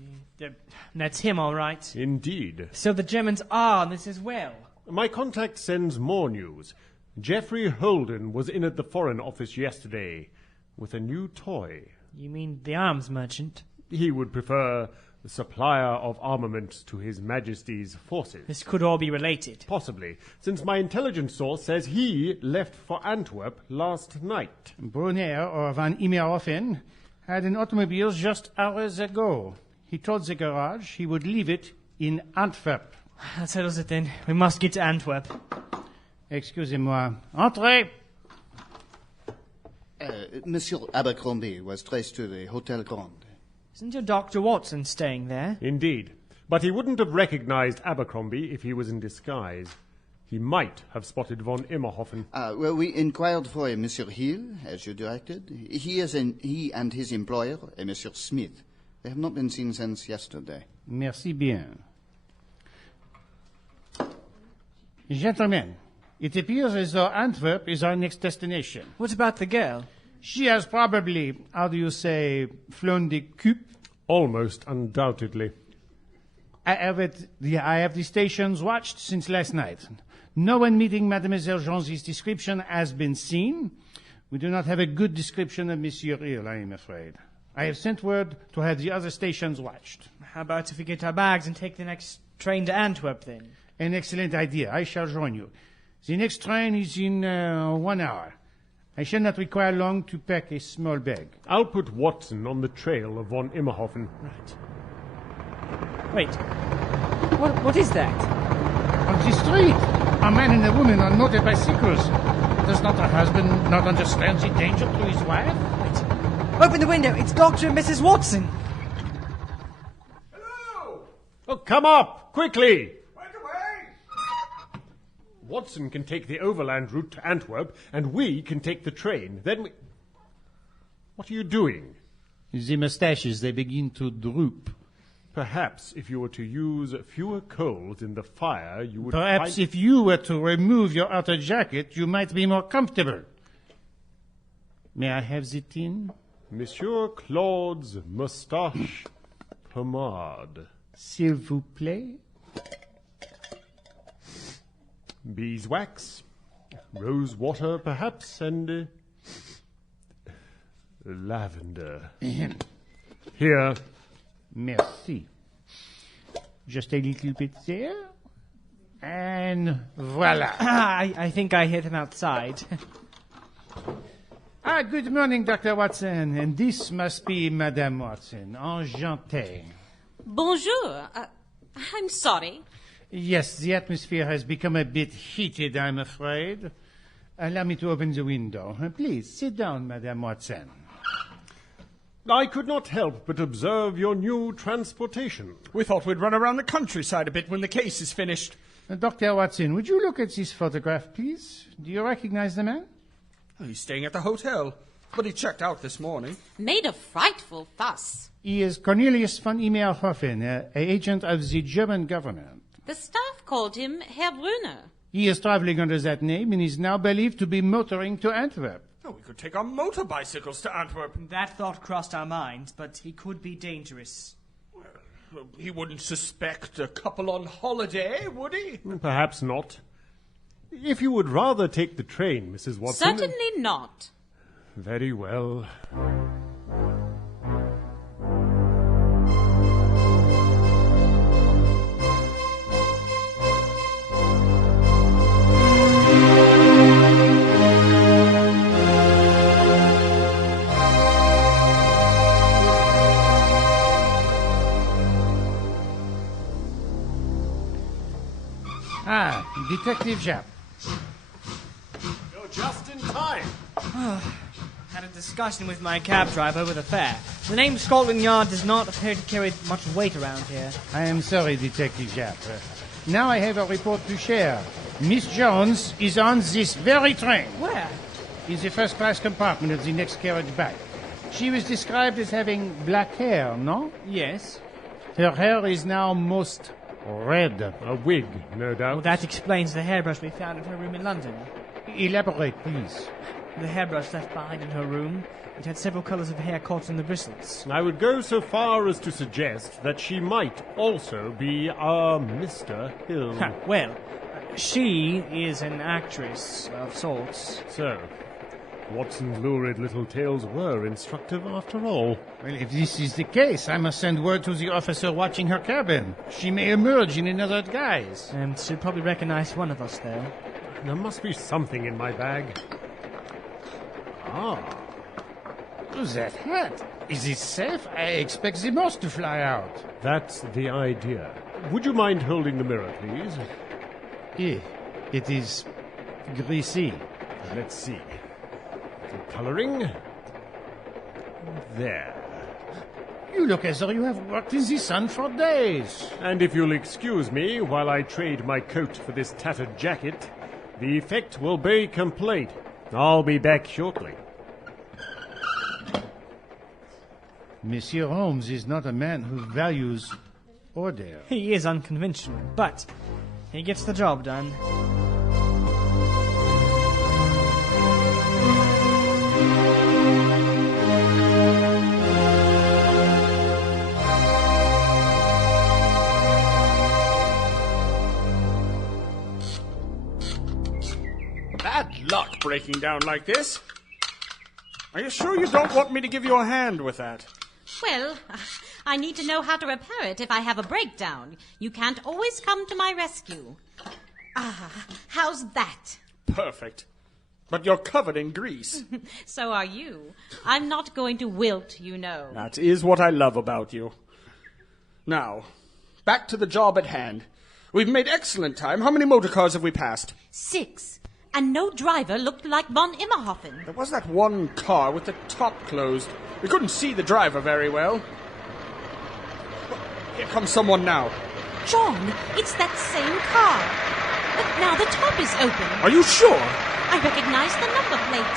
That's him, all right. Indeed. So the Germans are on this as well. My contact sends more news. Geoffrey Holden was in at the Foreign Office yesterday with a new toy. You mean the arms merchant? He would prefer the supplier of armaments to His Majesty's forces. This could all be related. Possibly, since my intelligence source says he left for Antwerp last night. Brunner, or Van Immerhoffen, had an automobile just hours ago. He told the garage he would leave it in Antwerp. That settles it then. We must get to Antwerp. Excusez-moi. Entrez! Monsieur Abercrombie was traced to the Hotel Grand. Isn't your Dr. Watson staying there? Indeed. But he wouldn't have recognized Abercrombie if he was in disguise. He might have spotted von Immerhoffen. Well, we inquired for a Monsieur Hill, as you directed. He and his employer, a Monsieur Smith. They have not been seen since yesterday. Merci bien. Gentlemen, it appears as though Antwerp is our next destination. What about the girl? She has probably, how do you say, flown the coop? Almost undoubtedly. I have the stations watched since last night. No one meeting Mademoiselle Jonzy's description has been seen. We do not have a good description of Monsieur Hill, I am afraid. I have sent word to have the other stations watched. How about if we get our bags and take the next train to Antwerp, then? An excellent idea. I shall join you. The next train is in 1 hour. I shall not require long to pack a small bag. I'll put Watson on the trail of von Immerhoffen. Right. Wait. What is that? On the street, a man and a woman on motor bicycles. Does not a husband not understand the danger to his wife? Wait. Open the window. It's Dr. and Mrs. Watson. Hello! Oh, come up! Quickly! Right away! Watson can take the overland route to Antwerp, and we can take the train. Then we... What are you doing? The moustaches, they begin to droop. Perhaps if you were to use fewer coals in the fire, you would Perhaps if you were to remove your outer jacket, you might be more comfortable. May I have the tin? Monsieur Claude's moustache pomade. S'il vous plaît. Beeswax, rose water perhaps, and lavender. Here. Merci. Just a little bit there. And voila. I think I hear them outside. Good morning, Dr. Watson. And this must be Madame Watson. Enchanté. Bonjour. I'm sorry. Yes, the atmosphere has become a bit heated, I'm afraid. Allow me to open the window. Please, sit down, Madame Watson. I could not help but observe your new transportation. We thought we'd run around the countryside a bit when the case is finished. Dr. Watson, would you look at this photograph, please? Do you recognize the man? Oh, he's staying at the hotel, but he checked out this morning. Made a frightful fuss. He is Cornelius von Immerhoffen, an agent of the German government. The staff called him Herr Brunner. He is traveling under that name and is now believed to be motoring to Antwerp. Oh, we could take our motor bicycles to Antwerp. That thought crossed our minds, but he could be dangerous. Well, he wouldn't suspect a couple on holiday, would he? Perhaps not. If you would rather take the train, Mrs. Watson... Certainly not. Very well. Ah, Detective Japp. You're just in time. Had a discussion with my cab driver over the fare. The name Scotland Yard does not appear to carry much weight around here. I am sorry, Detective Japp. Now I have a report to share. Miss Jones is on this very train. Where? In the first-class compartment of the next carriage back. She was described as having black hair, no? Yes. Her hair is now most red. A wig, no doubt. Well, that explains the hairbrush we found in her room in London. Elaborate, please. The hairbrush left behind in her room. It had several colours of hair caught in the bristles. I would go so far as to suggest that she might also be a Mr. Hill. Well, she is an actress of sorts. So, Watson's lurid little tales were instructive after all. Well, if this is the case, I must send word to the officer watching her cabin. She may emerge in another guise. And she'll probably recognize one of us, though. There must be something in my bag. Ah. That hat. Is it safe? I expect the mouse to fly out. That's the idea. Would you mind holding the mirror, please? It is greasy. Let's see. The colouring. There. You look as though you have worked in the sun for days. And if you'll excuse me while I trade my coat for this tattered jacket, the effect will be complete. I'll be back shortly. Monsieur Holmes is not a man who values order. He is unconventional, but he gets the job done. Bad luck breaking down like this. Are you sure you don't want me to give you a hand with that? Well, I need to know how to repair it if I have a breakdown. You can't always come to my rescue. Ah, how's that? Perfect. But you're covered in grease. So are you. I'm not going to wilt, you know. That is what I love about you. Now, back to the job at hand. We've made excellent time. How many motor cars have we passed? 6. And no driver looked like von Immerhoffen. There was that one car with the top closed. We couldn't see the driver very well. Here comes someone now. John, it's that same car. But now the top is open. Are you sure? I recognize the number plate.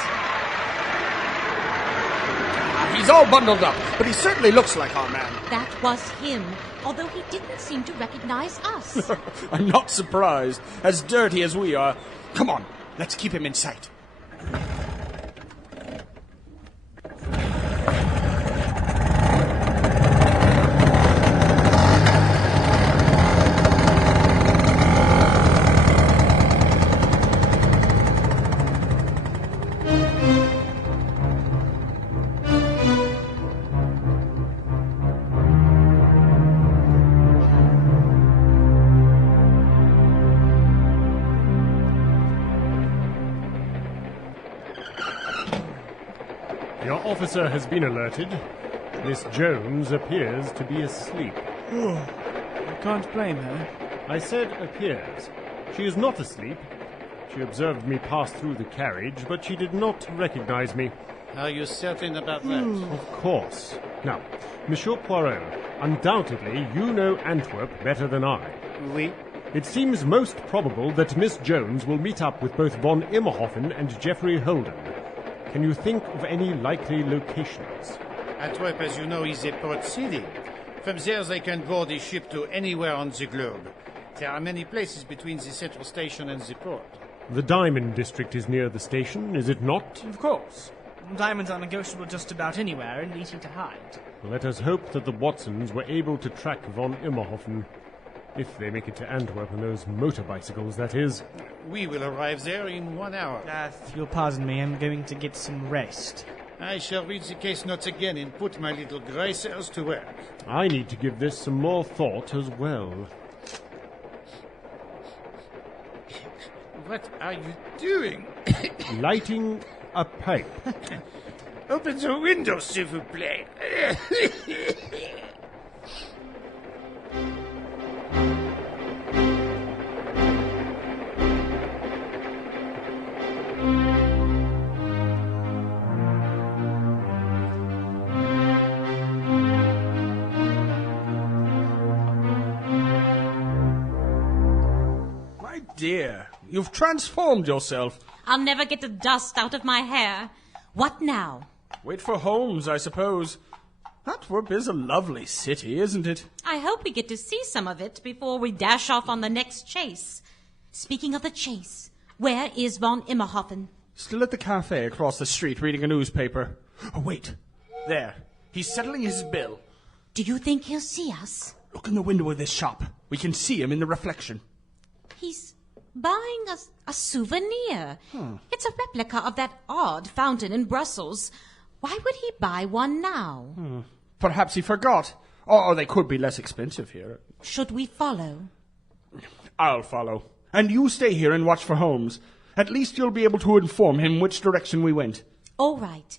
He's all bundled up, but he certainly looks like our man. That was him, although he didn't seem to recognize us. I'm not surprised. As dirty as we are. Come on, let's keep him in sight. Your officer has been alerted. Miss Jones appears to be asleep. I can't blame her. I said appears. She is not asleep. She observed me pass through the carriage, but she did not recognize me. Are you certain about that? Of course. Now, Monsieur Poirot, undoubtedly you know Antwerp better than I. Oui. It seems most probable that Miss Jones will meet up with both von Immerhoffen and Geoffrey Holden. Can you think of any likely locations? Antwerp, as you know, is a port city. From there they can board a ship to anywhere on the globe. There are many places between the central station and the port. The Diamond District is near the station, is it not? Of course. Diamonds are negotiable just about anywhere and easy to hide. Let us hope that the Watsons were able to track von Immerhoffen. If they make it to Antwerp on those motor bicycles, that is. We will arrive there in 1 hour. If you'll pardon me, I'm going to get some rest. I shall read the case notes again and put my little grey cells to work. I need to give this some more thought as well. What are you doing? Lighting a pipe. Open the window, s'il vous plaît. dear. You've transformed yourself. I'll never get the dust out of my hair. What now? Wait for Holmes, I suppose. Antwerp is a lovely city, isn't it? I hope we get to see some of it before we dash off on the next chase. Speaking of the chase, where is von Immerhoffen? Still at the cafe across the street reading a newspaper. Oh, wait. There. He's settling his bill. Do you think he'll see us? Look in the window of this shop. We can see him in the reflection. He's buying a souvenir. It's a replica of that odd fountain in Brussels. Why would he buy one now? Perhaps he forgot. Or they could be less expensive here. Should we follow? I'll follow. And you stay here and watch for Holmes. At least you'll be able to inform him which direction we went. All right.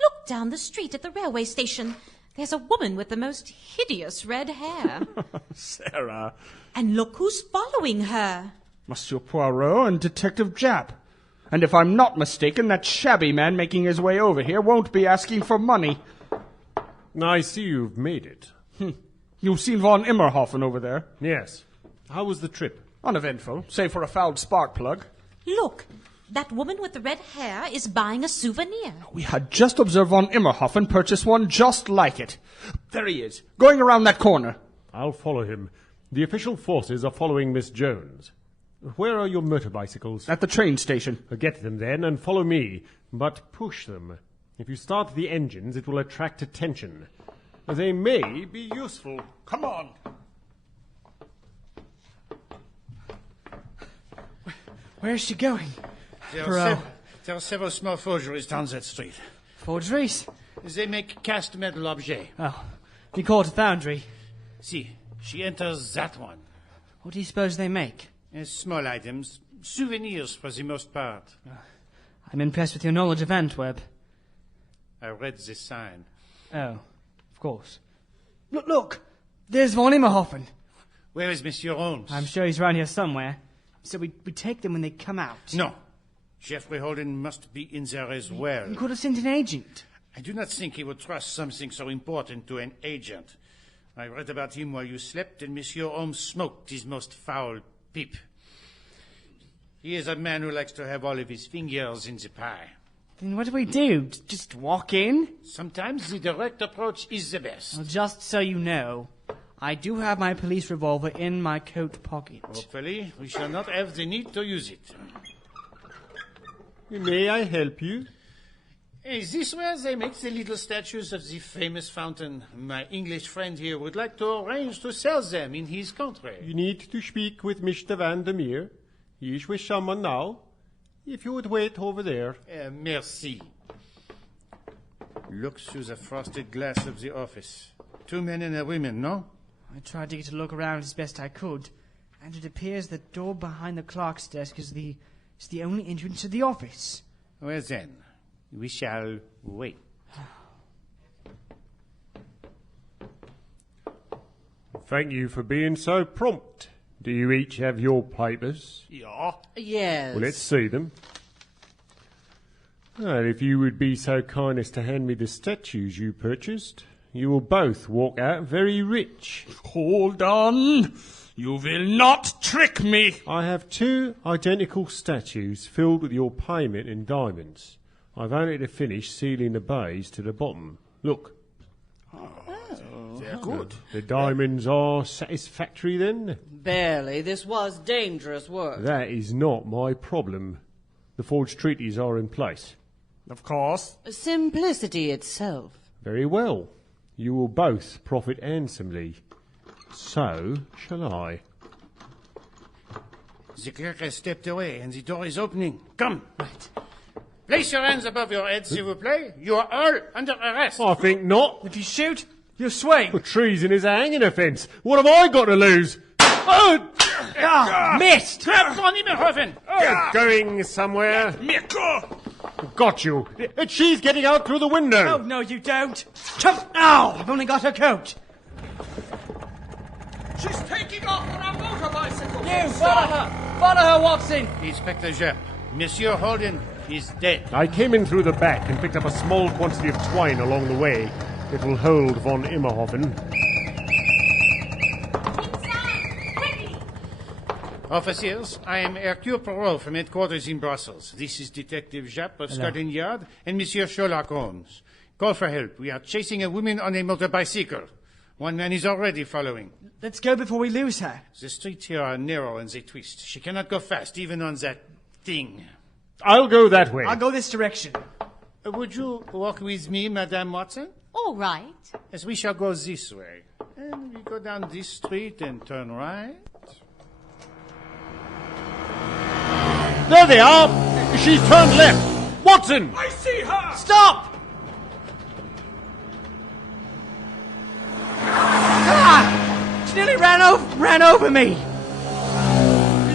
Look down the street at the railway station. There's a woman with the most hideous red hair. Sarah. And look who's following her. Monsieur Poirot and Detective Japp. And if I'm not mistaken, that shabby man making his way over here won't be asking for money. I see you've made it. You've seen von Immerhoffen over there? Yes. How was the trip? Uneventful, save for a fouled spark plug. Look, that woman with the red hair is buying a souvenir. We had just observed von Immerhoffen purchase one just like it. There he is, going around that corner. I'll follow him. The official forces are following Miss Jones. Where are your motorbicycles? At the train station. Get them then and follow me, but push them. If you start the engines, it will attract attention. They may be useful. Come on. Where is she going? There are several small forgeries down that street. Forgeries? They make cast metal objects. Oh, you call it a foundry? See, she enters that one. What do you suppose they make? Small items, souvenirs for the most part. I'm impressed with your knowledge of Antwerp. I read the sign. Oh, of course. Look! There's von Immerhoffen. Where is Monsieur Holmes? I'm sure he's around here somewhere. So we take them when they come out. No. Jeffrey Holden must be in there as well. You could have sent an agent. I do not think he would trust something so important to an agent. I read about him while you slept, and Monsieur Holmes smoked his most foul pipe. He is a man who likes to have all of his fingers in the pie. Then what do we do? Just walk in? Sometimes the direct approach is the best. Well, just so you know, I do have my police revolver in my coat pocket. Hopefully, we shall not have the need to use it. May I help you? Is this where they make the little statues of the famous fountain? My English friend here would like to arrange to sell them in his country. You need to speak with Mr. Van der Meer. He is with someone now. If you would wait over there. Merci. Look through the frosted glass of the office. 2 men and a woman, no? I tried to get a look around as best I could, and it appears the door behind the clerk's desk is the only entrance to the office. Well then, we shall wait. Thank you for being so prompt. Do you each have your papers? Yeah. Yes. Well, let's see them. Well, if you would be so kind as to hand me the statues you purchased, you will both walk out very rich. Hold on. You will not trick me. I have 2 identical statues filled with your payment in diamonds. I've only to finish sealing the bays to the bottom. Look. They're good. The diamonds are satisfactory then? Barely. This was dangerous work. That is not my problem. The forged treaties are in place. Of course. Simplicity itself. Very well. You will both profit handsomely. So shall I. The clerk has stepped away and the door is opening. Come. Right. Place your hands above your heads, s'il vous plaît. You are all under arrest. I think not. If you shoot, you'll swing. The treason is a hanging offence. What have I got to lose? Oh! Missed! Von Immerhoffen! Going somewhere? Mirko! Got you. She's getting out through the window. Oh, no, you don't. Come now! I've only got her coat. She's taking off on a motorbicycle. You, follow her! Follow her, Watson! Inspector Japp, Monsieur Holden is dead. I came in through the back and picked up a small quantity of twine along the way. It will hold von Immerhoffen. Officers, I am Hercule Poirot from headquarters in Brussels. This is Detective Japp of Scotland Yard and Monsieur Sherlock Holmes. Call for help. We are chasing a woman on a motorbicycle. One man is already following. Let's go before we lose her. The streets here are narrow and they twist. She cannot go fast, even on that thing. I'll go that way. I'll go this direction. Would you walk with me, Madame Watson? All right. Yes, we shall go this way. And we go down this street and turn right. There they are! She's turned left! Watson! I see her! Stop! Ah! She nearly ran over me!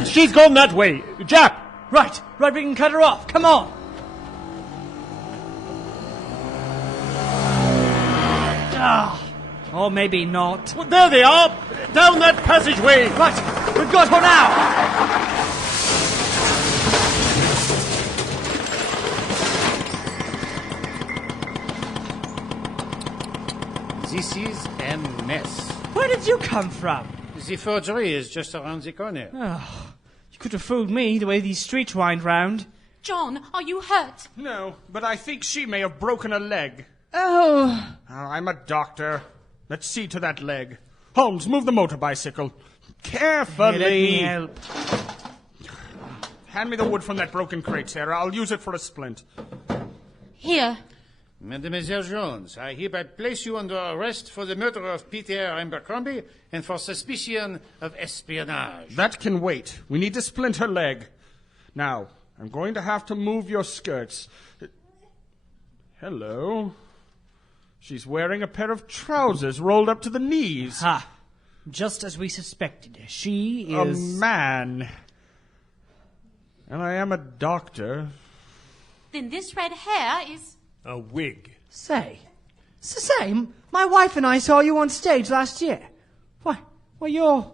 She's gone that way! Jap! Right, we can cut her off. Come on! Ah, or maybe not. Well, there they are! Down that passageway! Right, we've got her now! This is a mess. Where did you come from? The forgery is just around the corner. Oh, you could have fooled me the way these streets wind round. John, are you hurt? No, but I think she may have broken a leg. Oh. I'm a doctor. Let's see to that leg. Holmes, move the motorbicycle. Carefully. Hey, let me help. Hand me the wood from that broken crate, Sarah. I'll use it for a splint. Here. Mademoiselle Jones, I hereby place you under arrest for the murder of Peter Ambercrombie and for suspicion of espionage. That can wait. We need to splint her leg. Now, I'm going to have to move your skirts. Hello. She's wearing a pair of trousers rolled up to the knees. Ha! Just as we suspected. She is... a man. And I am a doctor. Then this red hair is... a wig. Say, it's the same. My wife and I saw you on stage last year. Why, well, you're...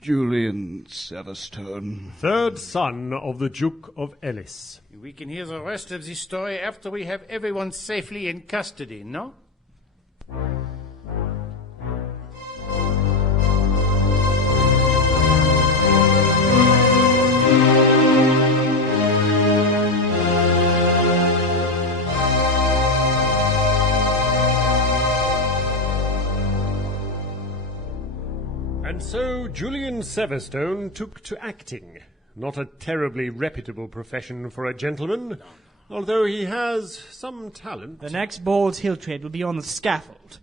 Julian Severstone. Third son of the Duke of Ellis. We can hear the rest of this story after we have everyone safely in custody, no? And so Julian Severstone took to acting. Not a terribly reputable profession for a gentleman, although he has some talent. The next Bald's Hill trade will be on the scaffold.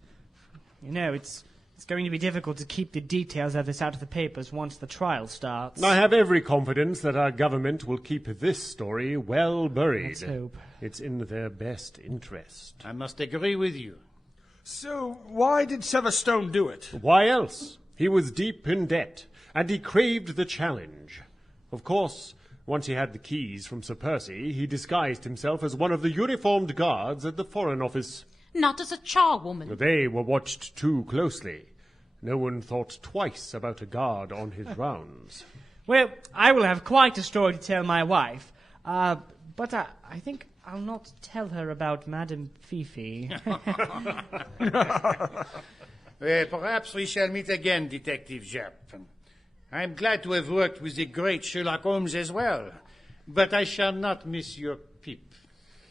You know, it's going to be difficult to keep the details of this out of the papers once the trial starts. I have every confidence that our government will keep this story well buried. Let's hope. It's in their best interest. I must agree with you. So, why did Severstone do it? Why else? He was deep in debt, and he craved the challenge. Of course, once he had the keys from Sir Percy, he disguised himself as one of the uniformed guards at the Foreign Office. Not as a charwoman. They were watched too closely. No one thought twice about a guard on his rounds. Well, I will have quite a story to tell my wife, but I think I'll not tell her about Madame Fifi. Perhaps we shall meet again, Detective Japp. I'm glad to have worked with the great Sherlock Holmes as well, but I shall not miss your peep.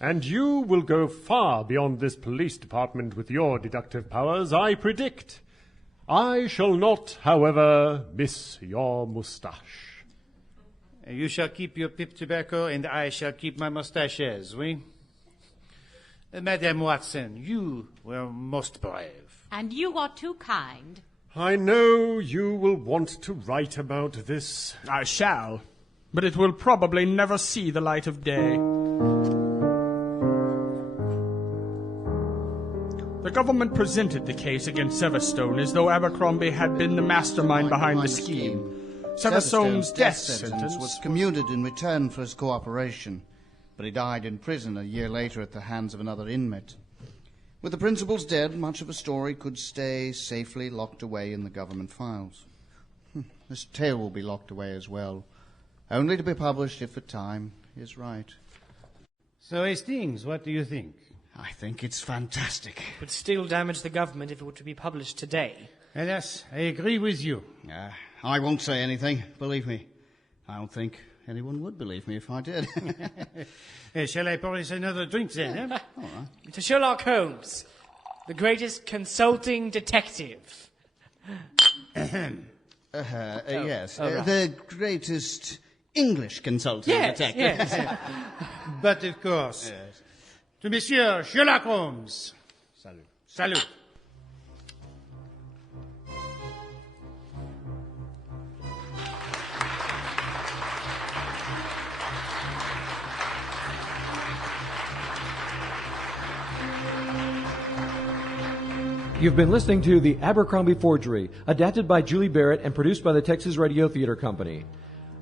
And you will go far beyond this police department with your deductive powers, I predict. I shall not, however, miss your moustache. You shall keep your pip tobacco, and I shall keep my moustaches, oui? Madame Watson, you were most brave. And you are too kind. I know you will want to write about this. I shall, but it will probably never see the light of day. The government presented the case against Severstone as though Abercrombie had been the mastermind behind the scheme. Severstone's death sentence was commuted in return for his cooperation, but he died in prison a year later at the hands of another inmate. With the principals dead, much of a story could stay safely locked away in the government files. This tale will be locked away as well, only to be published if the time is right. So, Hastings, what do you think? I think it's fantastic. It would still damage the government if it were to be published today. Yes, I agree with you. I won't say anything, believe me. I don't think anyone would believe me if I did. Shall I pour us another drink then? All right. To Sherlock Holmes, the greatest consulting detective. Yes, right. the greatest English consulting detective. Yes. But of course, to Monsieur Sherlock Holmes. Salut. Salut. You've been listening to The Abercrombie Forgery, adapted by Julie Barrett and produced by the Texas Radio Theater Company.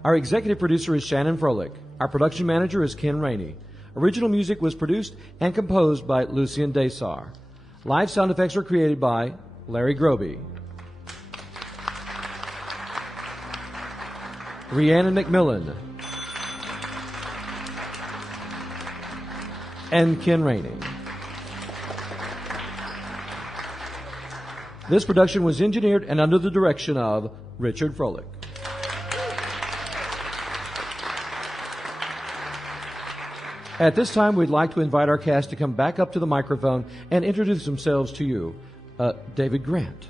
Our executive producer is Shannon Froelich. Our production manager is Ken Rainey. Original music was produced and composed by Lucien Desar. Live sound effects were created by Larry Groby. Rhiannon McMillan. And Ken Rainey. This production was engineered and under the direction of Richard Froelich. At this time, we'd like to invite our cast to come back up to the microphone and introduce themselves to you. David Grant.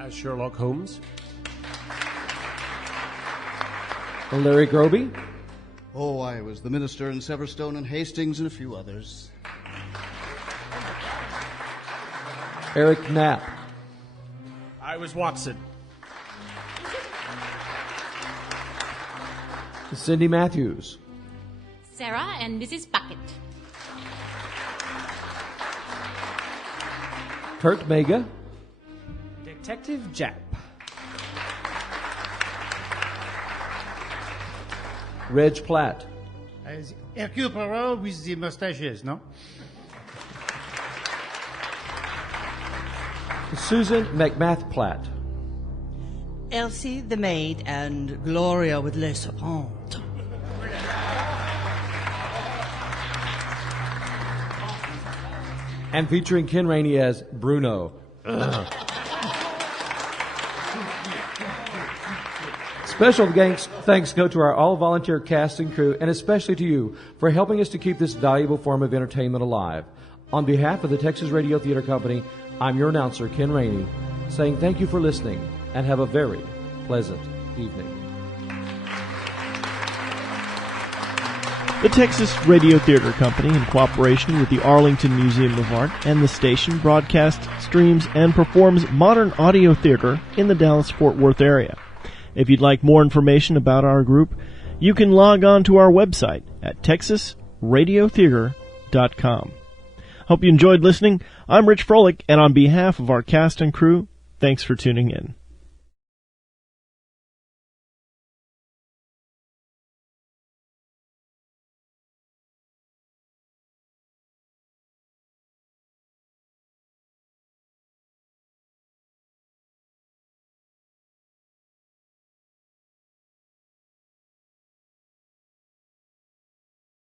As Sherlock Holmes. Larry Groby. Oh, I was the minister in Severstone and Hastings and a few others. Eric Knapp. I was Watson. Cindy Matthews. Sarah and Mrs. Bucket. Kurt Mega. Detective Jap. Reg Platt. As Hercule Poirot with the mustaches, no? Susan McMath Platt. Elsie the maid and Gloria with Les Serpents. And featuring Ken Rainey as Bruno. Special thanks go to our all-volunteer cast and crew, and especially to you for helping us to keep this valuable form of entertainment alive. On behalf of the Texas Radio Theater Company, I'm your announcer, Ken Rainey, saying thank you for listening and have a very pleasant evening. The Texas Radio Theater Company, in cooperation with the Arlington Museum of Art and the station, broadcasts, streams, and performs modern audio theater in the Dallas-Fort Worth area. If you'd like more information about our group, you can log on to our website at texasradiotheater.com. Hope you enjoyed listening. I'm Rich Froelich, and on behalf of our cast and crew, thanks for tuning in.